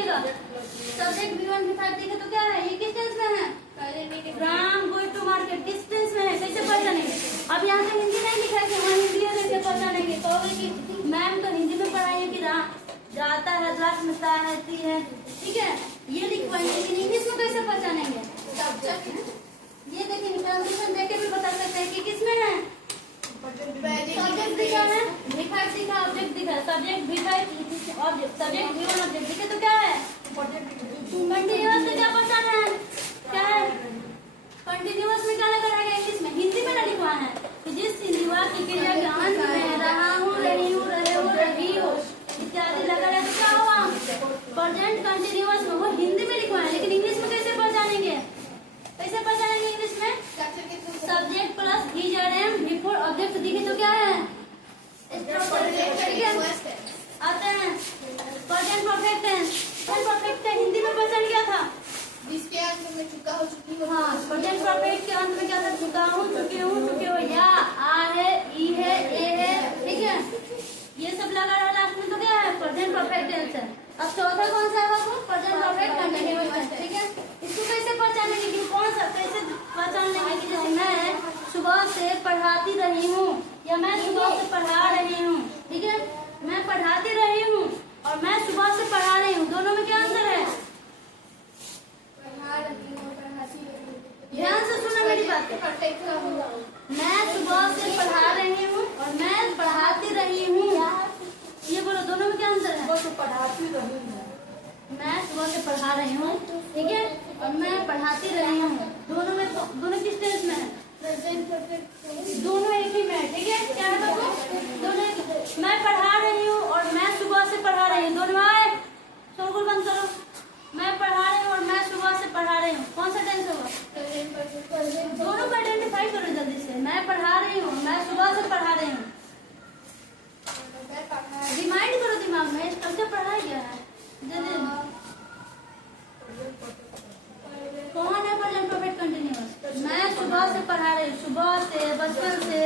लिखिएगा। Subject V1 V5 दिखे तो क्या है, ये किस टेंस में है, राम गोइंग टू मार्केट किस टेंस में है, कैसे पहचानेंगे। अब यहाँ से हिंदी नहीं लिखा है कि हम हिंदी में कैसे पहचानेंगे, कहोगे कि मैम तो हिंदी में पढ़ाई है कि जाता है, क्लास में रहती है, ठीक है, ये लिखवाएंगे, लेकिन इंग्लिश में कैसे पहचानेंगे। ये देखिए ट्रांसलेशन देख के भी बता सकते हैं कि किसमें है, सब्जेक्ट दिखा है, V5 दिखा, ऑब्जेक्ट दिखा, subject V5 object, subject V1 object दिखे तो क्या है, कंटिन्यूअस से क्या पहचान है, क्या है, कंटिन्यूअस में क्या लगा रहेगा, इंग्लिश में, हिंदी में ना लिखवा है, तो जिस हिंदी वाक्य क्रिया के अंत में रहा हूँ, रही हूँ, रहे हो, रही हो इत्यादि लगा रहे तो क्या हुआ, प्रेजेंट कंटिन्यूअस में, वो हिंदी में लिखवा है, लेकिन इंग्लिश में कैसे पहचानेंगे, कैसे पहचानेंगे इंग्लिश में, subject plus VZM V4 object दिखे तो क्या है, आते हैं प्रेजेंट परफेक्ट टेंस, परफेक्ट का हिंदी में पहचान क्या था, जिसके अंत में चुका हो, चुकी हो। हाँ, प्रेजेंट परफेक्ट के अंत में क्या था, चुका हूँ, चुके हूँ, चुके हो, या आ है, ई है, ए है, ठीक है, ये सब लगा रहा लास्ट में तो क्या है, प्रेजेंट परफेक्ट टेंस है। अब चौथा कौन सा है, प्रेजेंट परफेक्ट कंटिन्यूअस टेंस, ठीक है, इसको कैसे पहचानेंगे कि कौन सा, कैसे पहचान लेंगे कि जैसे मैं सुबह से पढ़ाती रही हूँ, या मैं सुबह से पढ़ा रही हूँ, ठीक है, मैं पढ़ाती रही हूँ और मैं सुबह से पढ़ा रही हूँ, दोनों में क्या अंतर है, ध्यान से सुना मेरी बात, मैं सुबह से पढ़ा रही हूँ और मैं पढ़ाती रही हूँ, ये बोलो दोनों में क्या अंतर है, पढ़ाती रही हूँ, मैं सुबह से पढ़ा रही हूँ, ठीक है, और मैं पढ़ाती रही हूँ, दोनों में, दोनों किस टेंस में है, दोनों एक ही में, ठीक है, क्या है बाबू, दोनों एक, मैं पढ़ा रही हूँ और मैं सुबह से पढ़ा रही हूँ, दोनों आए, शोरगुल बंद करो, मैं पढ़ा रही हूँ और मैं सुबह से पढ़ा रही हूँ, कौन सा टेंस होगा, दोनों को आइडेंटिफाई करो जल्दी से, मैं पढ़ा रही हूँ, मैं सुबह से पढ़ा रही हूँ, रिमाइंड करो दिमाग में, स्ट्रक्चर पढ़ा गया है, कौन है प्रेजेंट परफेक्ट कंटिन्यूअस, मैं सुबह से पढ़ा रही हूँ, सुबह से, बचपन से,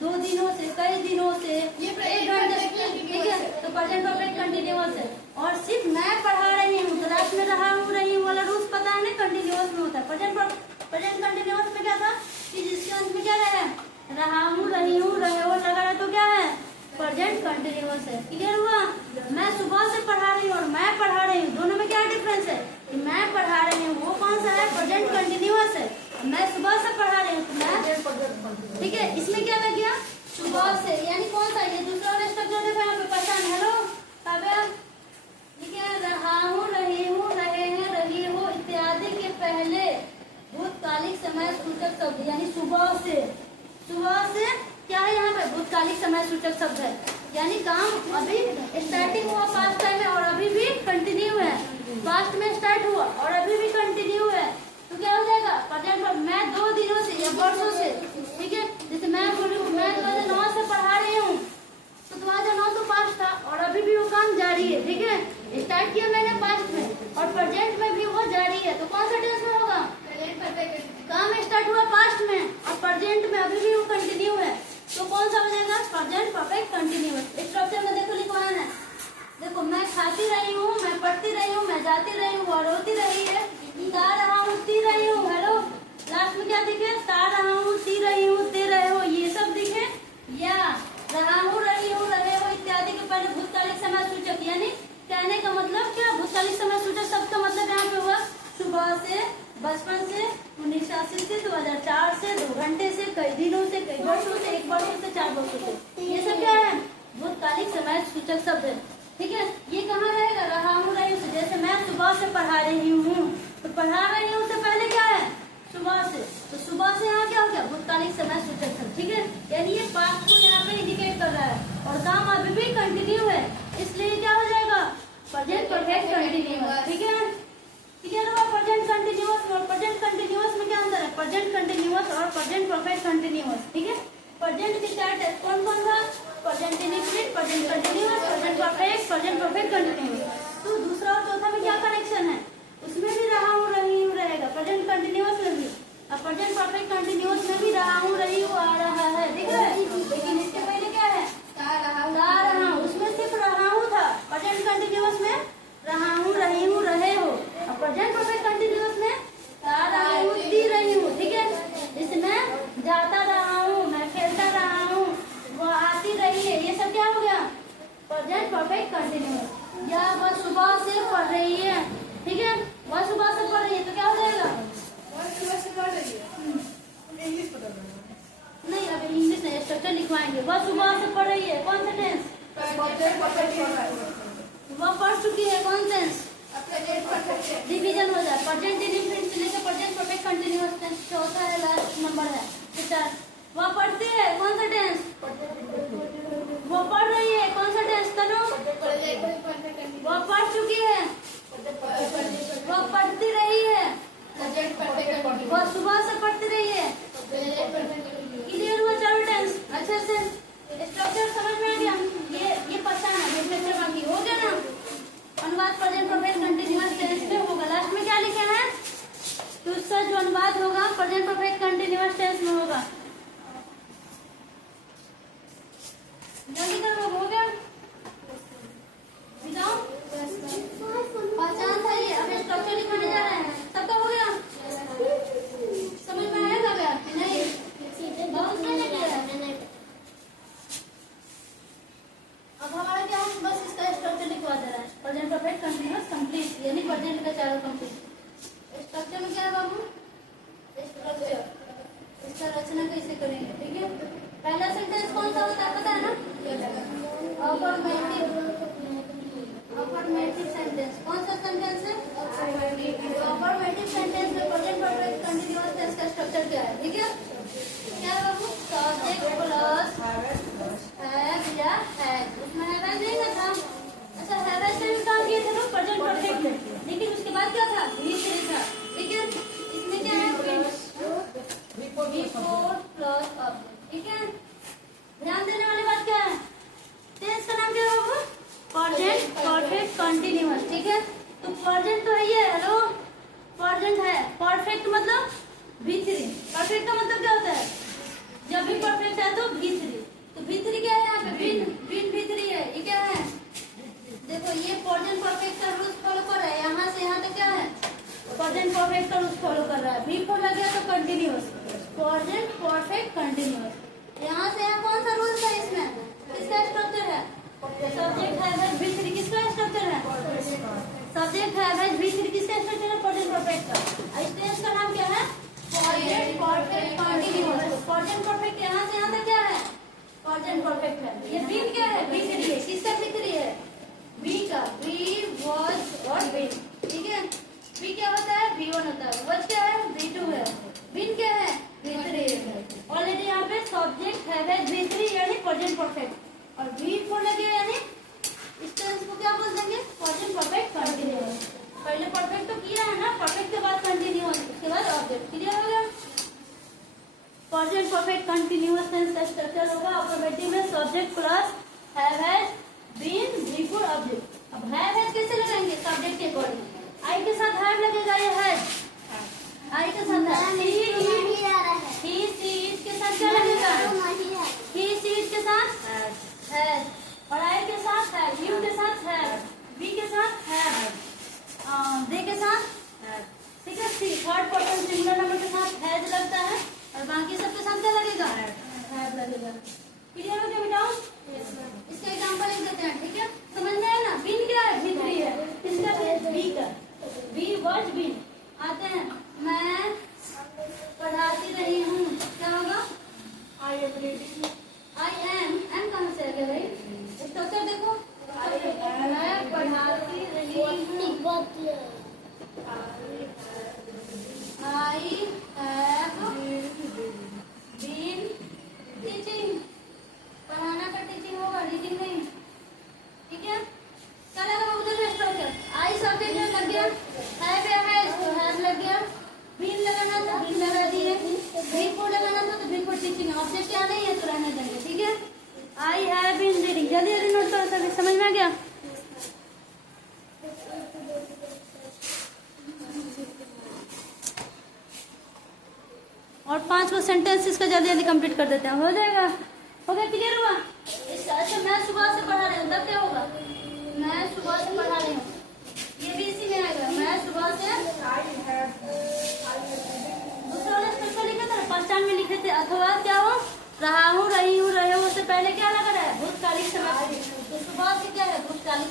2 दिनों से, कई दिनों से, 1 घंटे, ठीक है, तो प्रेजेंट परफेक्ट कंटिन्यूअस है, और सिर्फ मैं पढ़ा रही हूँ तो लास्ट में रहा हूँ, रही हूँ वाला रूल्स पता है ना, कंटिन्यूअस में होता है, प्रेजेंट कंटिन्यूअस में क्या था कि जिसके अंत में क्या रहा, रहा हूँ, रही हूँ, रहे हो लगा रहा तो क्या है, प्रेजेंट कंटिन्यूअस है, क्लियर हुआ, मैं सुबह से पढ़ा रही हूँ और मैं पढ़ा रही हूँ, दोनों में क्या डिफरेंस है, कि मैं पढ़ा रही हूँ वो कौन सा है, प्रेजेंट कंटिन्यूअस है, मैं सुबह से पढ़ा रही हूँ तो मैं, ठीक है, इसमें क्या लग गया, सुबह से, यानी कौन सा, ये दूसरा वाला स्ट्रक्चर देखो यहाँ पे पहचान, हेलो काव्या, ठीक है, रहा हूँ, रही हूँ, रहे हैं, रही हो इत्यादि के पहले भूतकालिक समय सूचक शब्द, यानी सुबह से क्या है, यहाँ पे भूतकालिक समय सूचक शब्द है, यानी काम अभी स्टार्टिंग हुआ पास्ट टाइम में और अभी भी कंटिन्यू है, पास्ट में स्टार्ट हुआ और अभी भी कंटिन्यू है, तो क्या हो जाएगा, प्रेजेंट पर मैं 2 दिनों से या वर्षों से, ठीक है, जैसे मैं बोली हूँ मैं 2009 से पढ़ा रही हूँ, तो 2009 तो पास्ट था और अभी भी वो काम जारी है, ठीक है, स्टार्ट किया मैंने पास्ट में और प्रेजेंट में भी वो जारी है, तो कौन सा टेंस में होगा, काम स्टार्ट हुआ पास्ट में और प्रेजेंट में अभी भी वो कंटिन्यू है, तो कौन सा हो जाएगा, प्रेजेंट परफेक्ट कंटिन्यूअस। स्ट्रक्चर में देखो लिखवाना है, देखो मैं खाती रही हूँ, मैं पढ़ती रही हूँ, मैं जाती रही हूँ, वो रोती रही है, ता रहा हूँ, ती रही हूँ, हेलो लास्ट में क्या दिखे, ता रहा हूँ, ती रही हूँ, ते रहे हो, ये सब दिखे, या रहा हूँ, रही हूँ, रहे हो इत्यादि के पहले भूतकालिक समय सूचक, यानी कहने का मतलब क्या, भूतकालिक समय सूचक शब्द का मतलब यहाँ पे हुआ सुबह से, बचपन से, 1980 से, 2004 से, 2 घंटे से, कई दिनों से, कई वर्षों से, 1 वर्षों से, 4 वर्षों से, ये सब क्या है, भूतकालिक समय सूचक शब्द है, ठीक है, ये कहाँ रहेगा, रहा हूँ, रही हूँ, जैसे मैं सुबह से पढ़ा रही हूँ, तो पढ़ा रही हूँ से पहले क्या है, सुबह से, तो सुबह से यहाँ क्या हो गया, भूतकालिक समय सूचक शब्द, ठीक है, यानी ये पास्ट को यहाँ पे इंडिकेट कर रहा है और काम अभी भी कंटिन्यू है, इसलिए क्या हो जाएगा, प्रेजेंट परफेक्ट कंटिन्यूअस, ठीक है, क्लियर हुआ, प्रेजेंट कंटिन्यूअस और प्रेजेंट कंटिन्यूअस में क्या अंतर है, प्रेजेंट कंटिन्यूअस और प्रेजेंट परफेक्ट कंटिन्यूअस, ठीक है, प्रेजेंट के 4 टाइप कौन कौन था, present indefinite, present continuous, present perfect continuous, तो दूसरा और चौथा में क्या कनेक्शन है, उसमें भी रहा हूँ, रही हूँ रहेगा, प्रेजेंट कंटिन्यूअस में भी, और प्रेजेंट परफेक्ट कंटिन्यूअस में भी रहा हूँ, रही हूँ आ रहा है, ठीक है, लेकिन इसके पहले क्या है, गा रहा हूँ, उसमें सिर्फ रहा हूँ था, प्रेजेंट कंटिन्यूअस में रहा हूँ, रही हूँ परफेक्ट कंटिन्यूअस। या वह सुबह से पढ़ रही है, ठीक है, वह सुबह से पढ़ रही है तो क्या हो जाएगा? इंग्लिश पता करना नहीं, अभी इंग्लिश नहीं, स्ट्रक्चर लिखवाएंगे। वह सुबह से पढ़ रही है, कौन सा टेंस? वह पढ़ चुकी है, कौन टेंस? डिवीजन हो जाए, प्रेजेंट इंडेफिनिट से लेकर प्रेजेंट परफेक्ट कंटिन्यूअस टेंस चौथा है, लास्ट नंबर है। चार, वह पढ़ती है, कौन सा टेंस? वो पढ़ रही है, कौन सा टेंस? तनु, वह पढ़ चुकी है, वह पढ़ती रही है, वह सुबह से पढ़ती रही है। क्लियर हुआ चारों टेंस अच्छे से? स्ट्रक्चर समझ में आ गया? ये पहचान है, स्ट्रक्चर बाकी हो गया ना? अनुवाद प्रेजेंट परफेक्ट कंटिन्यूअस टेंस में होगा। लास्ट में क्या लिखे हैं? तो उसका जो अनुवाद होगा प्रेजेंट परफेक्ट कंटिन्यूअस टेंस में होगा। जल्दी करो, हो गया? बताओ, पहचान था ये। अब स्ट्रक्चर लिखने जा रहे हैं, सबका हो गया? समझ में आएगा क्या? नहीं, बहुत नहीं लग रहा है। अब हमारा क्या है, बस इसका स्ट्रक्चर लिखवा दे रहा है। प्रेजेंट परफेक्ट कंटिन्यूअस कंप्लीट, यानी प्रेजेंट का चारों कंप्लीट। स्ट्रक्चर में क्या है बाबू? स्ट्रक्चर, इसका रचना कैसे करेंगे, ठीक है? पहला सेंटेंस कौन सा होता है पता है ना? Affirmative sentence. कौन सा सेंटेंस है? अफर्मेटिव सेंटेंस में प्रेजेंट परफेक्ट कंटिन्यूअस टेंस का स्ट्रक्चर क्या है, ठीक है? क्या है बाबू? सब्जेक्ट प्लस हैव या हैज। उसमें हैव नहीं ना था? अच्छा, हैव से भी काम किए थे लोग प्रेजेंट परफेक्ट में, लेकिन उसके बाद क्या था? भी था, ठीक है? इसमें क्या है? बिफोर प्लस अब, ठीक है? ध्यान देने वाली बात क्या है? टेंस का नाम क्या है बाबू? प्रेजेंट परफेक्ट कंटिन्यूअस, ठीक है? तो प्रेजेंट तो है ये, हेलो, प्रेजेंट है। परफेक्ट मतलब V3। परफेक्ट का मतलब क्या होता है? जब भी परफेक्ट है तो V3। तो V3 क्या है यहाँ पे? बिन V3 है। ये क्या है? देखो, ये प्रेजेंट परफेक्ट का रूल्स फॉलो कर रहा है। यहाँ से यहाँ तक क्या है? प्रेजेंट परफेक्ट का रूल्स फॉलो कर रहा है। V4 लग गया तो कंटिन्यूअस, प्रेजेंट परफेक्ट कंटिन्यूअस। यहाँ से यहाँ कौन सा रूल्स है इसमें? किसका स्ट्रक्चर है? सब्जेक्ट है V3। किसका स्ट्रक्चर है? सब्जेक्ट है V3। किसका स्ट्रक्चर है? प्रेजेंट परफेक्ट का। इस टेंस का नाम क्या है? Present perfect continuous. Present perfect यहाँ से यहाँ तक क्या है? प्रेजेंट परफेक्ट है। ये बिन क्या है? V3 है। किसका V3 है? बी का। बी, वॉज और बिन, ठीक है? बी क्या होता है? V1 होता है। वॉज क्या है? V2 है। बिन क्या है? V3 है। ऑलरेडी यहाँ पे सब्जेक्ट है V3 यानी प्रेजेंट परफेक्ट, और V4 लगे यानी इस टेंस को क्या बोल देंगे? Present perfect continuous. पहले परफेक्ट तो किया है ना, परफेक्ट के बाद कंटिन्यूअस, उसके बाद ऑब्जेक्ट। क्लियर हो गया? प्रेजेंट परफेक्ट कंटिन्यूअस टेंस का स्ट्रक्चर होगा अफर्मेटिव में subject plus have been before object. अब हैव कैसे लगाएंगे? सब्जेक्ट के अकॉर्डिंग। आई के साथ हैव लगेगा, ये है आई के साथ ही सी के साथ क्या लगेगा? ही सी के साथ है, और आई के साथ है, यू के साथ है, बी के साथ है, दे के साथ, ठीक है? थर्ड पर्सन सिंगुलर नंबर के साथ हैज लगता है, और बाकी सबके साथ क्या लगेगा? हैव लगेगा। क्लियर हो गया बेटा? इसका एग्जांपल लिख देते हैं, ठीक है? समझ में आया ना? बिन क्या है? V3 है। किसका? बी का। बी वॉज बिन। आते हैं, मैं पढ़ाती रही हूँ, क्या होगा? आई एम कहाँ से आ गया भाई? स्ट्रक्चर देखो, मैं पढ़ाती रही हूँ। I have been teaching. पढ़ाना का टीचिंग होगा, रीडिंग नहीं, ठीक है? क्या लगा उधर स्ट्रक्चर? आई सब्जेक्ट में लग गया, हैव या हैज तो हैव लग गया, बीन लगाना था बीन लगा दिए, बिफोर लगाना था तो बिफोर टीचिंग। ऑब्जेक्ट क्या नहीं है तो रहने देंगे, ठीक है? I have been reading. जल्दी जल्दी नोट करो, सभी समझ में आ गया? और 5 वो सेंटेंस इसका जल्दी जल्दी कंप्लीट कर देते हैं, हो जाएगा? हो गया? क्लियर हुआ? अच्छा, मैं सुबह से पढ़ा रही हूँ, तब क्या होगा? मैं सुबह से पढ़ा रही हूँ, ये भी इसी में आएगा। मैं सुबह से दूसरा वाला स्ट्रक्चर लिखे थे, पहचान में लिखे थे। अथवा क्या हो? रहा हूँ, रही हूँ, रहे हो से पहले क्या लगा रहा है? भूतकालिक समय। तो सुबह से क्या है? भूतकालिक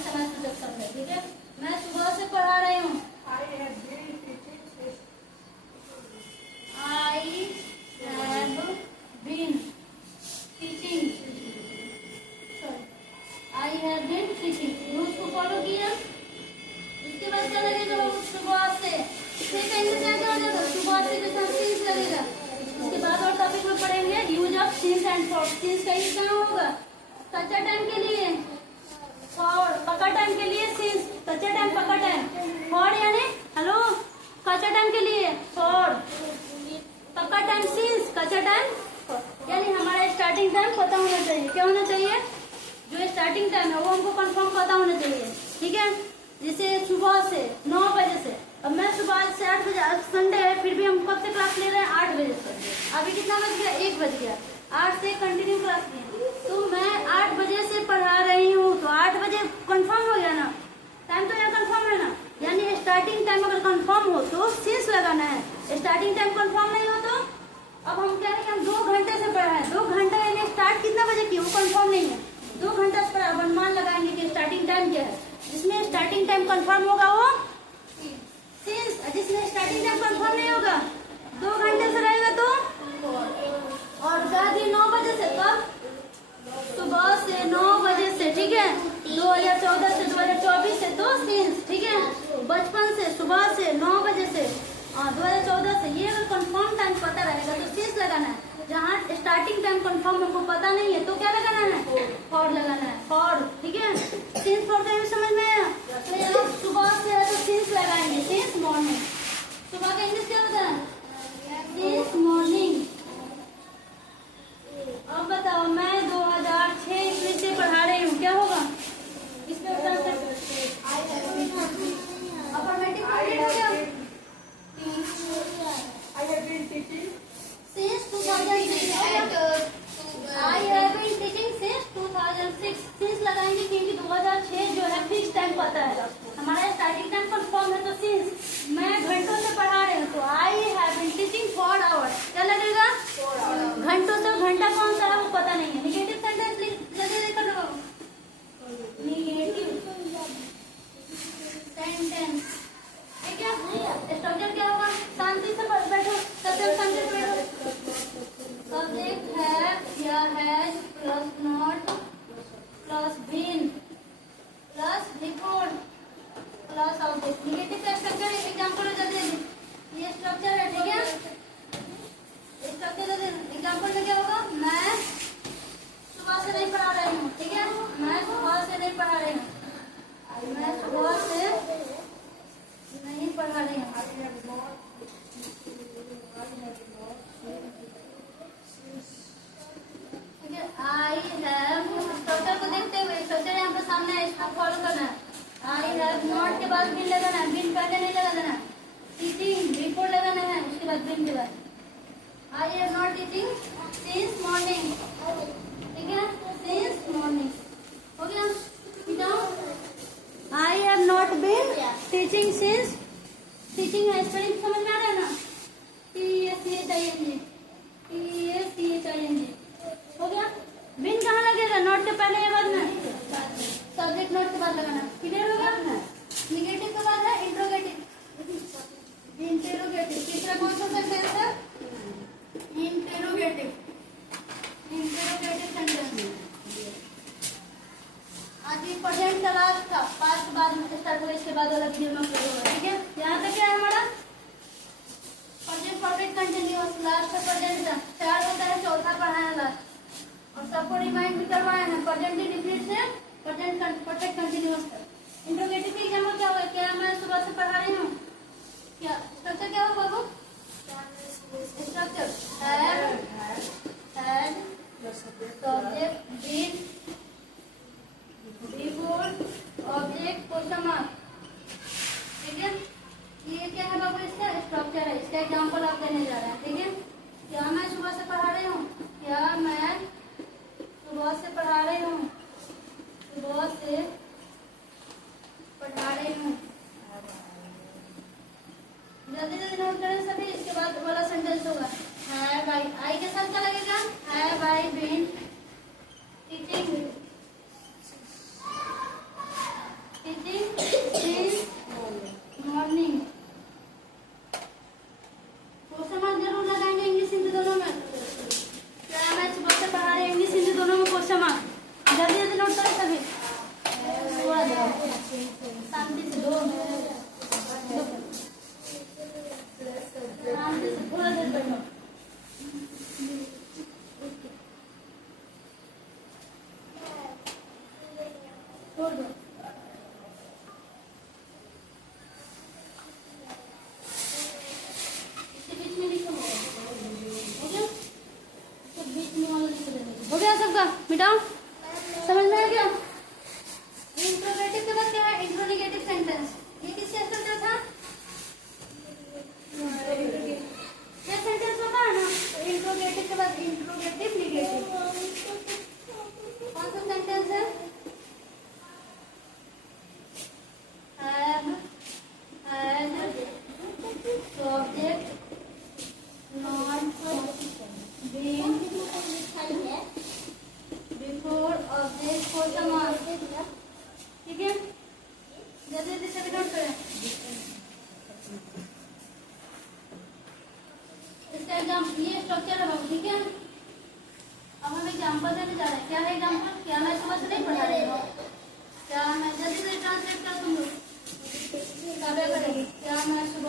टीचिंग, रूल्स को फॉलो किया। उसके बाद क्या लगेगा, सुबह से ठीक है, इंग्लिश क्या हो जाएगा, सुबह से के साथ सिंस लगेगा। उसके बाद और टॉपिक में पढ़ेंगे use of since and for. Since का यूज कहाँ होगा, कच्चा टाइम के लिए, फॉर पक्का टाइम के लिए सिंस, कच्चा टाइम पक्का टाइम, फॉर यानी हेलो कच्चा टाइम के लिए, फॉर पक्का टाइम सिंस, कच्चा टाइम यानी हमारा स्टार्टिंग टाइम पता होना चाहिए। क्या होना चाहिए, जो स्टार्टिंग टाइम है वो हमको कंफर्म पता होना चाहिए। ठीक है, जैसे सुबह से 9 बजे से, अब मैं सुबह से 8 बजे, आज संडे है फिर भी हम कब से क्लास ले रहे हैं, 8 बजे से। अभी कितना बज गया, 1 बज गया, 8 से कंटिन्यू क्लास लिए, तो मैं 8 बजे से पढ़ा रही हूँ, तो 8 बजे कंफर्म हो गया ना, टाइम तो यहाँ कंफर्म है ना, यानी स्टार्टिंग टाइम अगर कंफर्म हो तो सिंस लगाना है। स्टार्टिंग टाइम कंफर्म नहीं हो तो अब हम कह रहे हैं कि हम 2 घंटे से पढ़ा है, 2 घंटा यानी स्टार्ट कितना बजे की वो कंफर्म नहीं है, 2 घंटा से पढ़ा, अनुमान लगाएंगे कि स्टार्टिंग टाइम क्या है। जिसमें स्टार्टिंग टाइम कंफर्म होगा वो सिंस, जिसमें स्टार्टिंग टाइम कंफर्म नहीं होगा 2 घंटे से रहेगा तो, और गादी 9 बजे से, कब, सुबह से 9 बजे से। ठीक है, 2014 से 2024 से तो सिंस। ठीक है, बचपन से, सुबह से 9 बजे से 2014 से, ये अगर कंफर्म टाइम पता रहेगा तो सिंस लगाना है। जहाँ स्टार्टिंग टाइम कंफर्म हमको पता नहीं है तो क्या लगाना है, फॉर लगाना है, फॉर। ठीक है, सिंस फॉर का समझ में आया, तो यहाँ सुबह से है तो सिंस लगाएंगे, सिंस मॉर्निंग। सुबह का इंग्लिश क्या होता है, सिंस मॉर्निंग। अब बताओ, मैं 2006 इंग्लिश से पढ़ा रही हूँ, क्या होगा इसमें अफर्मेटिव कंप्लीट हो गया। I have been teaching Since 2006, I have been teaching since 2006। Since लगाएंगे क्योंकि 2006 जो है फिक्स टाइम पता है, हमारा स्टार्टिंग टाइम कंफर्म है तो सिंस। मैं घंटों से पढ़ा रही हूँ तो I have been teaching for hours, क्या लगेगा, घंटों से, घंटा कौन सा है वो पता नहीं है, निगेटिव सेंटेंस लगेगा, निगेटिव सेंटेंस। ठीक है, स्ट्रक्चर क्या होगा, शांति से बैठो, सब्जेक्ट शांति से बैठो, सब्जेक्ट है या has plus not plus been plus report plus object. Negative का स्ट्रक्चर एग्जांपल दे दे, ये स्ट्रक्चर है। ठीक है, स्ट्रक्चर दे दे, एग्जांपल में क्या होगा, मैं सुबह से नहीं पढ़ा रही हूँ। ठीक है, मैं सुबह से नहीं पढ़ा रही हूँ, मैं सुबह से नहीं पढ़ा रही हूँ। आई हैव, स्ट्रक्चर को देखते हुए, स्ट्रक्चर यहाँ पे सामने है, इसको फॉलो करना है। आई हैव नॉट के बाद बिन लगाना है, बिन पहले नहीं लगा देना, टीचिंग रिपोर्ट लगाना है, उसके बाद बिन के बाद I have not teaching since morning. ठीक है, सिंस मॉर्निंग हो गया। I have not been teaching since, teaching है, स्पेलिंग समझ में आ रहा है ना, TACHING, TACHING हो गया। बिन कहाँ लगेगा, नोट के पहले या बाद में, सब्जेक्ट नोट के बाद लगाना, क्लियर हो गया। निगेटिव के बाद है इंट्रोगेटिव, इंटेरोगेटिव, तीसरा कौन सा सेंटेंस है, इंटेरोगेटिव, इंटेरोगेटिव सेंटेंस। आज ये प्रेजेंट का लास्ट का, पास्ट बाद में स्टार्ट होगा, इसके बाद वाला वीडियो में अपलोड होगा। ठीक है, यहाँ तक क्या है हमारा प्रेजेंट परफेक्ट कंटिन्यूअस, लास्ट का प्रेजेंट का 4 होता है, चौथा पढ़ाया लास्ट, और सबको रिमाइंड भी करवाया है प्रेजेंट इंडेफिनिट से प्रेजेंट परफेक्ट कंटिन्यूअस तक। इंट्रोगेटिव का एग्जांपल क्या होगा, क्या मैं सुबह से पढ़ा रही हूँ, क्या स्ट्रक्चर क्या होगा बाबू, structure had subject been report object question mark. ठीक है, ये क्या है बाबू, इसका स्ट्रक्चर है, इसका एग्जांपल आप देने जा रहे हैं। ठीक है, क्या मैं सुबह से पढ़ा रही हूँ, क्या मैं सुबह से पढ़ा रही हूँ, सुबह से पढ़ा रही हूँ। जल्दी जल्दी नोट करें सभी, इसके बाद वाला सेंटेंस होगा हैव आई, आई के साथ क्या लगेगा, हैव आई बीन टीचिंग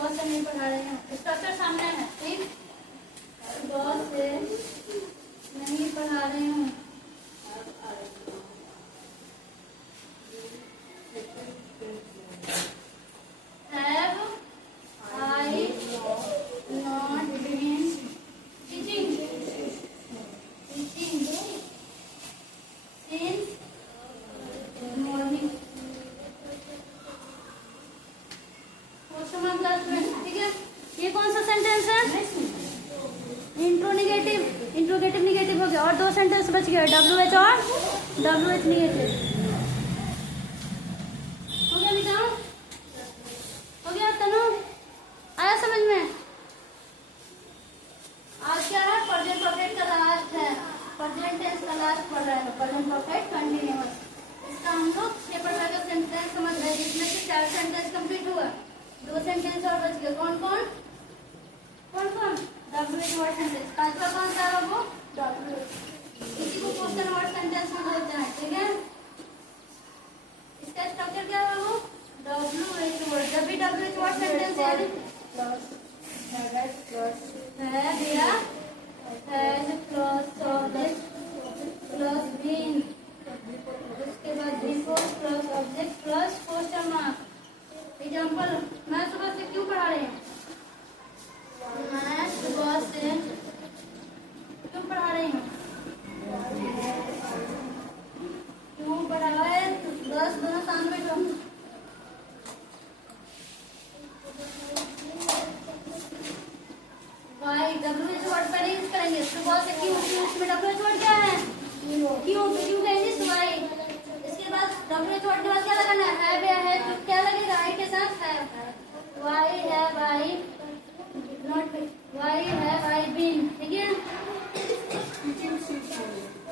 सुबह से नहीं पढ़ा रही हूँ, स्ट्रक्चर सामने है, ठीक। सुबह से नहीं पढ़ा रही हूँ। Have I not been teaching since morning? Question class में, ठीक है। ये कौन सा सेंटेंस है? इंट्रोगेटिव निगेटिव हो गया, और 2 सेंटेंस बच गया, WH और WH निगेटिव। हो गया बेटा? हो गया तनु? आया समझ में? आज क्या है? प्रेजेंट परफेक्ट का लास्ट है, प्रेजेंट टेंस का लास्ट पढ़ रहे हैं, प्रेजेंट परफेक्ट कंटीन्यूअस। इसका हम लोग 6 प्रकार का सेंटेंस समझ रहे हैं, जिसमें से 4 सेंटेंस कंप्लीट हुआ, 2 सेंटेंस और बच गए। कौन कौन? WH word sentence. 5वां कौन सा है वो? WH। इसी को क्वेश्चन वर्ड सेंटेंस में बोलते हैं, ठीक है। इसका स्ट्रक्चर क्या है वो? WH word. जब भी WH वर्ड सेंटेंस है दिया has plus subject plus been, उसके बाद before plus object plus question mark. Example, मैं सुबह से क्यों पढ़ा रही हूँ? मैं सुबह से क्यों पढ़ा रही हूँ? क्यों पढ़ा है? 10 दोनों सामने बैठो। वाई WH वर्ड पहले यूज करेंगे। सुबह से क्यों, इसमें WH वर्ड क्या है? क्यों कहेंगे वाई। इसके बाद WH वर्ड के बाद क्या लगाना है? तो क्या लगेगा? आई के साथ है। वाई है वाई नॉट वाई है वाई बीन, ठीक है।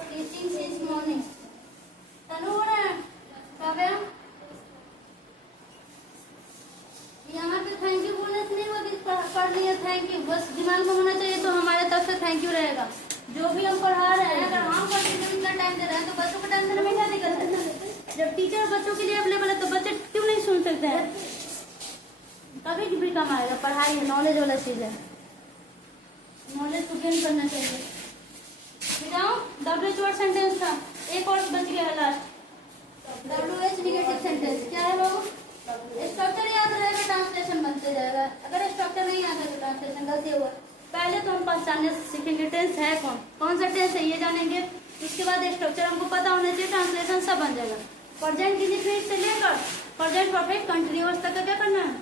Teaching since morning. तनु हो रहा है काव्या? यहाँ पे थैंक यू बोलने से नहीं होगा, पढ़ लिया थैंक यू, बस दिमाग में होना चाहिए, तो हमारे तरफ से थैंक यू रहेगा। जो भी हम पढ़ा रहे हैं, अगर हम कंटिन्यू इतना टाइम दे रहे हैं तो बच्चों को टेंशन में क्या दिक्कत है? जब टीचर बच्चों के लिए अवेलेबल है तो बच्चे क्यों नहीं सुन सकते हैं? कभी भी काम आएगा। पढ़ाई है, नॉलेज वाला चीज है, नॉलेज को गेन करना चाहिए। बताओ, WH वर्ड सेंटेंस था, एक और बच गया है लास्ट, WH निगेटिव सेंटेंस। क्या है वो? स्ट्रक्चर याद रहेगा, ट्रांसलेशन बनते जाएगा। अगर स्ट्रक्चर नहीं आता तो ट्रांसलेशन गलती होगा। पहले तो हम पहचानने सीखेंगे टेंस है कौन सा टेंस है ये जानेंगे, उसके बाद स्ट्रक्चर हमको पता होना चाहिए, ट्रांसलेशन सब बन जाएगा। प्रेजेंट इंडेफिनिट से लेकर प्रेजेंट परफेक्ट कंटीन्यूअस तक का क्या करना है?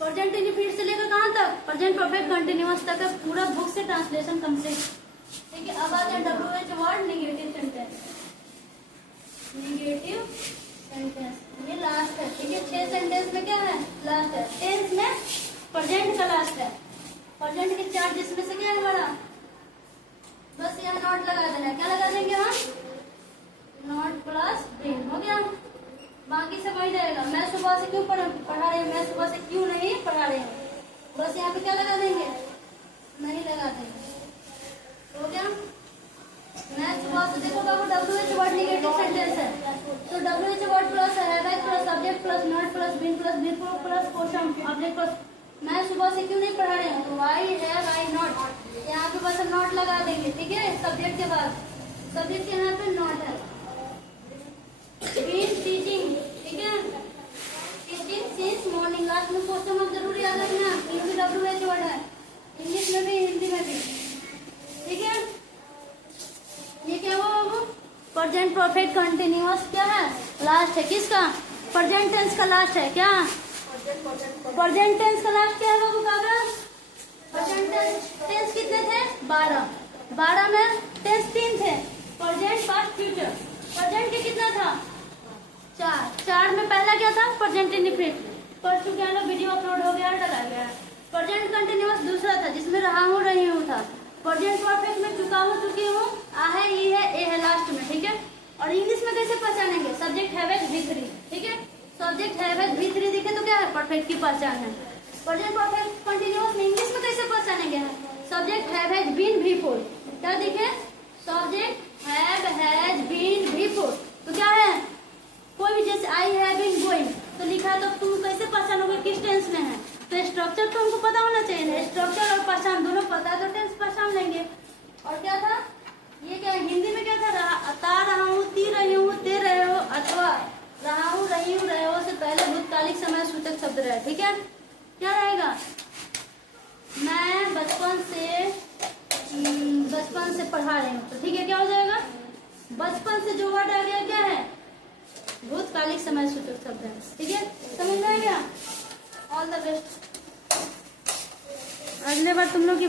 प्रेजेंट इंडेफिनिट से लेकर कहाँ तक? प्रेजेंट परफेक्ट कंटीन्यूअस तक का पूरा बुक से ट्रांसलेशन कंप्लीट, ठीक है। अब आते हैं WH word negative sentence. Negative sentence ये लास्ट है, ठीक है। 6 सेंटेंस में क्या है? लास्ट है। टेंस में प्रेजेंट का लास्ट है। प्रेजेंट के 4 जिसमें से क्या है हमारा? बस यहाँ नॉट लगा देना है। क्या लगा देंगे हम? नॉट प्लस बीन, हो गया। बाकी सब वही रहेगा। मैं सुबह से क्यों पढ़ा रही हूँ, मैं सुबह से क्यों नहीं पढ़ा रही हूँ, बस यहाँ पे क्या लगा देंगे? नहीं लगा देंगे, हो गया। मैं सुबह से देखो बाबू WH वर्ड निगेटिव सेंटेंस है, तो WH वर्ड प्लस है plus subject plus not plus been plus before plus question object plus. मैं सुबह से क्यों नहीं पढ़ा रही हूँ, तो वाई है वाई नॉट, यहाँ पे बस नॉट लगा देंगे, ठीक है। सब्जेक्ट के बाद सब्जेक्ट के यहाँ पे नॉट है। बीन टीचिंग, ठीक है। टीचिंग सिंस मॉर्निंग, लास्ट में क्वेश्चन मार्क जरूर याद रखना, क्योंकि WH वर्ड है, इंग्लिश में भी हिंदी में भी, ठीक है। ये क्या हुआ बाबू? प्रेजेंट परफेक्ट कंटिन्यूअस क्या है? लास्ट है। किसका? प्रेजेंट टेंस का लास्ट है। क्या प्रेजेंट टेंस का लास्ट क्या है बाबू? कागा प्रेजेंट टेंस कितने थे? 12 में टेंस 3 थे, प्रेजेंट पास्ट फ्यूचर। प्रेजेंट के कितना था? 4 में पहला क्या था? प्रेजेंट इंडेफिनिट, पढ़ चुके हैं लोग, वीडियो अपलोड हो गया, डला गया। प्रेजेंट कंटिन्यूअस दूसरा था, जिसमें रहा हूँ रही हूँ था। प्रेजेंट परफेक्ट में चुका हूँ चुकी हूँ, आ है ई है ए है लास्ट में, ठीक है। और इंग्लिश में कैसे पहचानेंगे? सब्जेक्ट हैव हैज V3, ठीक है। सब्जेक्ट हैव हैज V3 दिखे तो क्या है? परफेक्ट की पहचान है। प्रेजेंट परफेक्ट कंटिन्यूअस में इंग्लिश में कैसे पहचानेंगे? Subject have has been V4, क्या दिखे? Subject have has been V4, तो क्या है? कोई भी जैसे आई हैव बीन गोइंग तो लिखा है, तो तुम कैसे पहचानोगे किस टेंस में है। तो स्ट्रक्चर तो हमको पता होना चाहिए ना, स्ट्रक्चर और पहचान दोनों पता है तो टेंस पहचान लेंगे। और क्या था ये, क्या हिंदी में क्या था, ता रहा हूँ, ती रही हूँ, ते रहे हो, अथवा रहा हूँ, रही हूँ, रहे हो से पहले भूतकालिक समय सूचक शब्द रहे। ठीक है, क्या रहेगा, मैं बचपन से पढ़ा रही हूँ, तो ठीक है क्या हो जाएगा, बचपन से जो वर्ड आ गया क्या है, भूतकालिक समय सूचक शब्द है। ठीक है, समझ में आ गया। All the best. अगले बार तुम लोग की